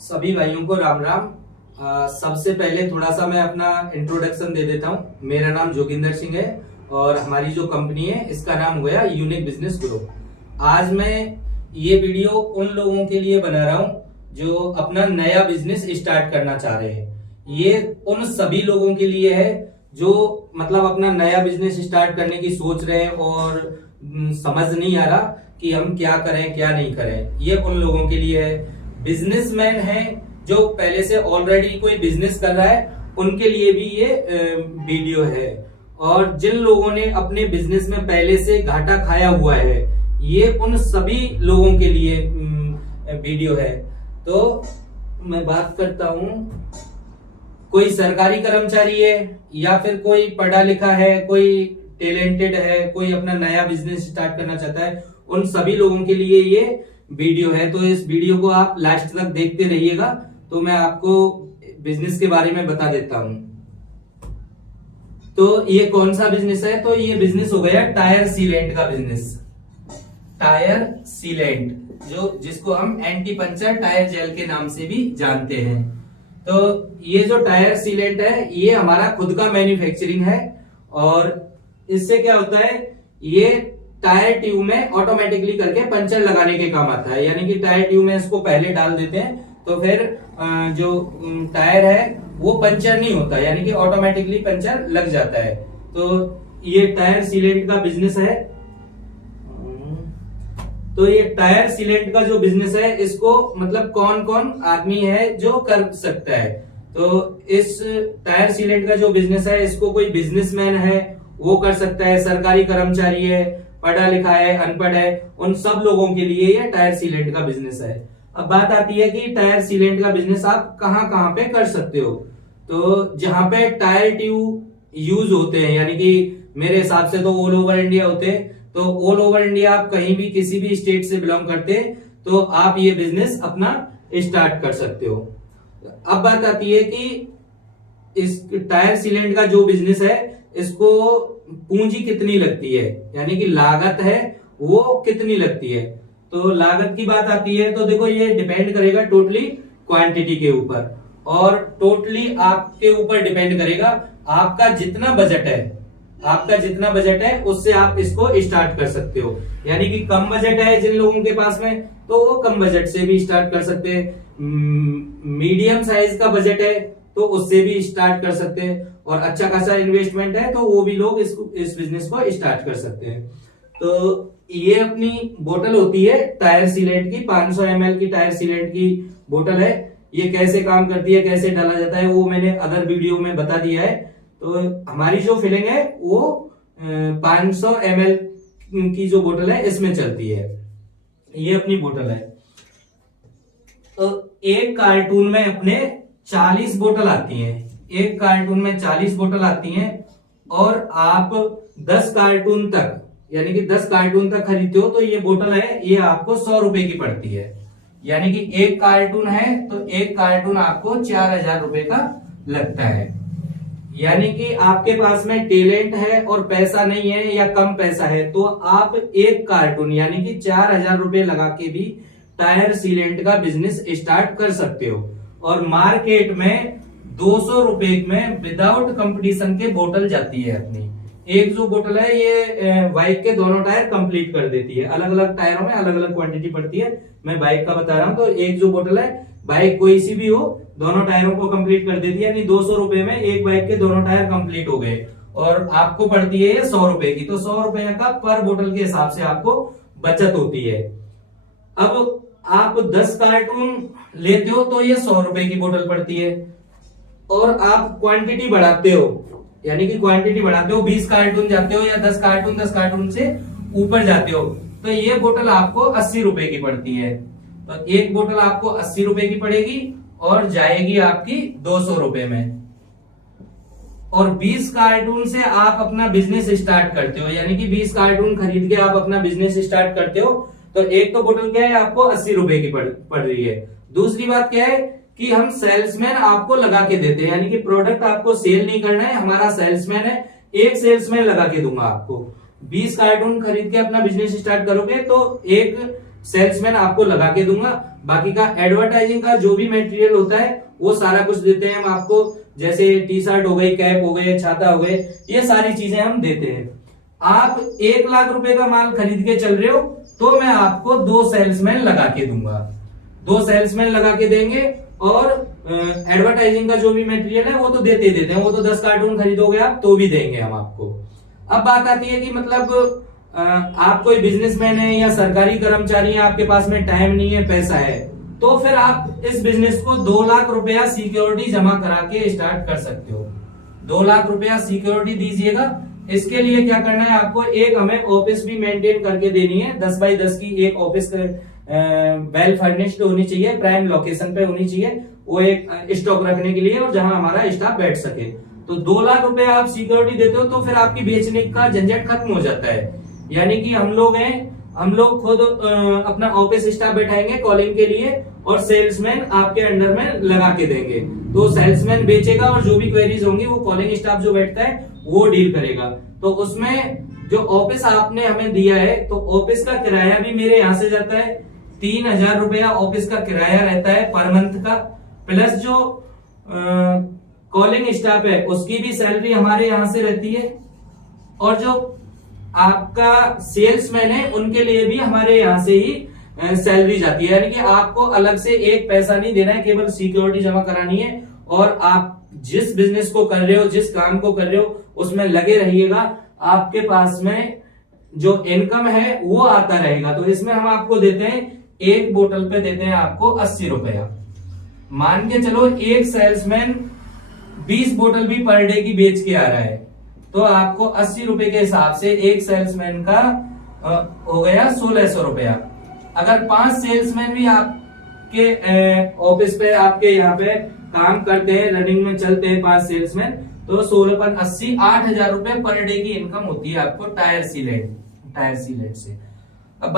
सभी भाइयों को राम राम। सबसे पहले थोड़ा सा मैं अपना इंट्रोडक्शन दे देता हूँ। मेरा नाम जोगिंदर सिंह है और हमारी जो कंपनी है इसका नाम हुआ यूनिक बिजनेस ग्रुप। आज मैं ये वीडियो उन लोगों के लिए बना रहा हूँ जो अपना नया बिजनेस स्टार्ट करना चाह रहे हैं। ये उन सभी लोगों के लिए है जो मतलब अपना नया बिजनेस स्टार्ट करने की सोच रहे हैं और समझ नहीं आ रहा कि हम क्या करें क्या नहीं करें। ये उन लोगों के लिए है। बिजनेसमैन है जो पहले से ऑलरेडी कोई बिजनेस कर रहा है, उनके लिए भी ये वीडियो है। और जिन लोगों ने अपने बिजनेस में पहले से घाटा खाया हुआ है, ये उन सभी लोगों के लिए वीडियो है। तो मैं बात करता हूँ, कोई सरकारी कर्मचारी है या फिर कोई पढ़ा लिखा है, कोई टैलेंटेड है, कोई अपना नया बिजनेस स्टार्ट करना चाहता है, उन सभी लोगों के लिए ये वीडियो है। तो इस वीडियो को आप लास्ट तक देखते रहिएगा, तो मैं आपको बिजनेस के बारे में बता देता हूं। तो ये कौन सा बिजनेस है? तो ये बिजनेस हो गया टायर सीलेंट का बिजनेस। टायर सीलेंट जिसको हम एंटी पंचर टायर जेल के नाम से भी जानते हैं। तो ये जो टायर सीलेंट है ये हमारा खुद का मैन्युफैक्चरिंग है। और इससे क्या होता है, ये टायर ट्यूब में ऑटोमेटिकली करके पंचर लगाने के काम आता है। यानी कि टायर ट्यूब में इसको पहले डाल देते हैं तो फिर जो टायर है वो पंचर नहीं होता, यानी कि ऑटोमेटिकली पंचर लग जाता है। तो ये टायर सीलेंट का बिजनेस है। तो ये टायर सीलेंट का जो बिजनेस है इसको मतलब कौन कौन आदमी है जो कर सकता है। तो इस टायर सीलेंट का जो बिजनेस है इसको कोई बिजनेसमैन है वो कर सकता है, सरकारी कर्मचारी है, पढ़ा लिखा है, अनपढ़ है, उन सब लोगों के लिए ये टायर सीलेंट का बिजनेस है। अब बात आती है कि टायर सीलेंट का बिजनेस आप कहां कहां पे कर सकते हो। तो जहां पे टायर ट्यूब यूज होते हैं, यानी कि मेरे हिसाब से तो ऑल ओवर इंडिया होते हैं, तो ऑल ओवर इंडिया आप कहीं भी किसी भी स्टेट से बिलोंग करते हैं तो आप ये बिजनेस अपना स्टार्ट कर सकते हो। अब बात आती है कि इस टायर सीलेंट का जो बिजनेस है इसको पूंजी कितनी लगती है, यानी कि लागत है वो कितनी लगती है। तो लागत की बात आती है तो देखो ये डिपेंड करेगा टोटली क्वांटिटी के ऊपर, और टोटली आपके ऊपर डिपेंड करेगा आपका जितना बजट है उससे आप इसको स्टार्ट कर सकते हो। यानी कि कम बजट है जिन लोगों के पास में तो वो कम बजट से भी स्टार्ट कर सकते हैं। मीडियम साइज का बजट है तो उससे भी स्टार्ट कर सकते हैं, और अच्छा खासा इन्वेस्टमेंट है तो वो भी लोग इस बिजनेस को स्टार्ट कर सकते हैं। तो ये अपनी बोतल होती है टायर सीलेंट की, 500 ml की टायर सीलेंट की बोतल है। ये कैसे काम करती है, कैसे डाला जाता है, वो मैंने अदर वीडियो में बता दिया है। तो हमारी जो फिलिंग है वो 500 ml की जो बोतल है इसमें चलती है। ये अपनी बोतल है। तो एक कार्टून में अपने 40 बोतल आती हैं। एक कार्टून में 40 बोतल आती हैं, और आप 10 कार्टून तक, यानी कि 10 कार्टून तक खरीदते हो तो ये बोतल है ये आपको 100 रुपए की पड़ती है। यानी कि एक कार्टून है तो एक कार्टून आपको 4000 रुपए का लगता है। यानी कि आपके पास में टैलेंट है और पैसा नहीं है या कम पैसा है तो आप एक कार्टून यानी कि 4000 रुपए लगा के भी टायर सीलेंट का बिजनेस स्टार्ट कर सकते हो। और मार्केट में 200 रुपए में विदाउट कंपटीशन के बोतल जाती है अपनी। एक जो बोतल है ये बाइक के दोनों टायर कंप्लीट कर देती है। अलग अलग टायरों में अलग अलग क्वांटिटी पड़ती है, मैं बाइक का बता रहा हूं। तो एक जो बोतल है, बाइक कोई सी भी हो, दोनों टायरों को कंप्लीट कर देती है। यानी 200 रुपए में एक बाइक के दोनों टायर कंप्लीट हो गए, और आपको पड़ती है 100 रुपए की। तो 100 रुपए का पर बोतल के हिसाब से आपको बचत होती है। अब आप 10 कार्टून लेते हो तो ये 100 रुपए की बोतल पड़ती है, और आप क्वांटिटी बढ़ाते हो, यानी कि क्वांटिटी बढ़ाते हो, 20 कार्टून जाते हो या 10 कार्टून से ऊपर जाते हो तो ये बोतल आपको 80 रुपए की पड़ती है। तो एक बोतल आपको 80 रुपए की पड़ेगी और जाएगी आपकी 200 रुपए में। और 20 कार्टून से आप अपना बिजनेस स्टार्ट करते हो, यानी कि 20 कार्टून खरीद के आप अपना बिजनेस स्टार्ट करते हो। तो एक तो बोतल क्या है आपको 80 रुपए की पड़ रही है। दूसरी बात क्या है कि हम सेल्समैन आपको लगा के देते हैं, यानी कि प्रोडक्ट आपको सेल नहीं करना है, हमारा सेल्समैन है, एक सेल्समैन लगा के दूंगा आपको। 20 कार्टून खरीद के अपना बिजनेस स्टार्ट करोगे तो एक सेल्समैन आपको लगा के दूंगा। बाकी का एडवर्टाइजिंग का जो भी मटेरियल होता है वो सारा कुछ देते हैं हम आपको, जैसे टी शर्ट हो गई, कैप हो गए, छाता हो गए, ये सारी चीजें हम देते हैं। आप 1 लाख रुपए का माल खरीद के चल रहे हो तो मैं आपको 2 सेल्समैन लगा के दूंगा, 2 सेल्समैन लगा के देंगे। और एडवर्टाइजिंग का जो भी मटेरियल है वो तो देते ही देते हैं, वो तो 10 कार्टून खरीदोगे आप तो भी देंगे हम आपको। अब बात आती है कि मतलब आप कोई बिजनेसमैन है या सरकारी कर्मचारी है, आपके पास में टाइम नहीं है, पैसा है, तो फिर आप इस बिजनेस को 2 लाख रुपया सिक्योरिटी जमा करा के स्टार्ट कर सकते हो। 2 लाख रुपया सिक्योरिटी दीजिएगा। इसके लिए क्या करना है आपको, एक हमें ऑफिस भी मेंटेन करके देनी है, 10 बाई 10 की एक ऑफिस वेल फर्निश्ड होनी चाहिए, प्राइम लोकेशन पे होनी चाहिए, वो एक स्टॉक रखने के लिए और जहां हमारा स्टाफ बैठ सके। तो 2 लाख रुपया आप सिक्योरिटी देते हो तो फिर आपकी बेचने का झंझट खत्म हो जाता है। यानी कि हम लोग खुद अपना ऑफिस स्टाफ बैठाएंगे कॉलिंग के लिए और सेल्समैन आपके अंडर में लगा के देंगे। तो सेल्समैन बेचेगा और जो भी क्वेरीज होंगी वो कॉलिंग स्टाफ जो बैठता है वो डील करेगा। तो उसमें जो ऑफिस आपने हमें दिया है तो ऑफिस का किराया भी मेरे यहाँ से जाता है, 3000 रुपया ऑफिस का किराया रहता है पर मंथ का, प्लस जो कॉलिंग स्टाफ है उसकी भी सैलरी हमारे यहाँ से रहती है, और जो आपका सेल्समैन है उनके लिए भी हमारे यहाँ से ही सैलरी जाती है। यानी कि आपको अलग से एक पैसा नहीं देना है, केवल सिक्योरिटी जमा करानी है और आप जिस बिजनेस को कर रहे हो, जिस काम को कर रहे हो उसमें लगे रहिएगा, आपके पास में जो इनकम है वो आता रहेगा। तो इसमें हम आपको देते हैं, एक बोतल पे देते हैं आपको 80 रुपया। मान के चलो एक सेल्समैन 20 बोतल भी पर डे की बेच के आ रहा है तो आपको 80 रुपए के हिसाब से एक सेल्समैन का हो गया 1600 रुपया। अगर 5 सेल्समैन भी आपके ऑफिस पे आपके यहाँ पे काम करते हैं, रनिंग में चलते हैं 5 सेल्समैन, तो 16 पर 80 8000 रुपए पर डे की इनकम होती है आपको टायर सीलेट से। अब